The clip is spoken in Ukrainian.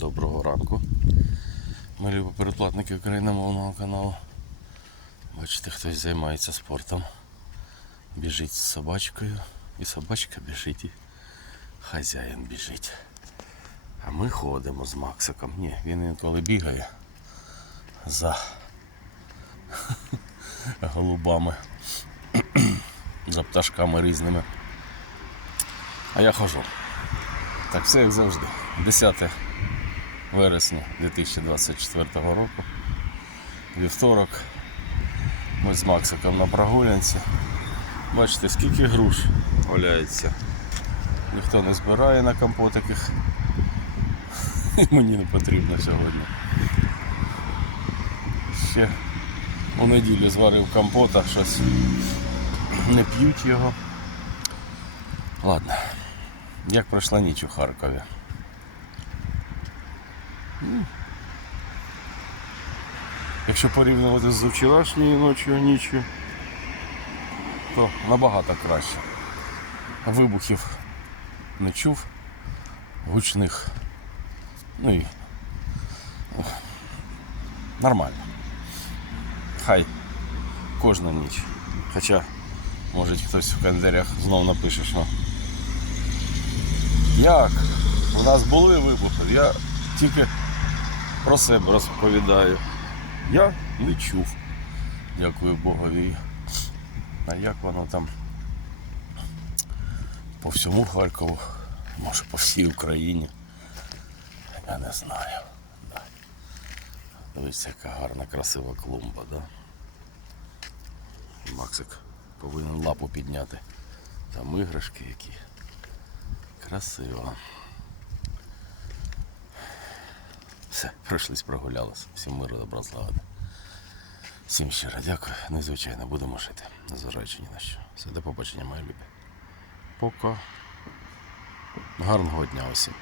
Доброго ранку. Ми любі передплатники україномовного каналу. Бачите, хтось займається спортом. Біжить з собачкою. І собачка біжить, і хазяїн біжить. А ми ходимо з Максиком. Ні, він інколи бігає за голубами, за пташками різними. А я хожу. Так все як завжди. 10 вересня 2024 року. Вівторок. Ми з Максиком на прогулянці. Бачите, скільки груш валяється. Ніхто не збирає на компотиках. Мені не потрібно сьогодні. Ще у неділю зварив компота, щось не п'ють його. Ладно. Як пройшла ніч у Харкові? Якщо порівнювати з вчорашньою ночі ніччю, то набагато краще. Вибухів не чув, гучних, ну і нормально. Хай кожна ніч. Хоча, може хтось в календарях знов напише, що як? У нас були вибухи, я тільки про себе розповідаю. Я не чув. Дякую Богові. А як воно там по всьому Харкову, може по всій Україні. Я не знаю. Да. Дивіться, яка гарна, красива клумба, да? Максик повинен лапу підняти. Там іграшки які. Красиво. Все, пройшлись, прогулялися. Всім миру, добра, злагоди. Всім щиро дякую. Незвичайно будемо жити, незважаючи ні на що. Все, до побачення, мої любі. Пока. Гарного дня усім.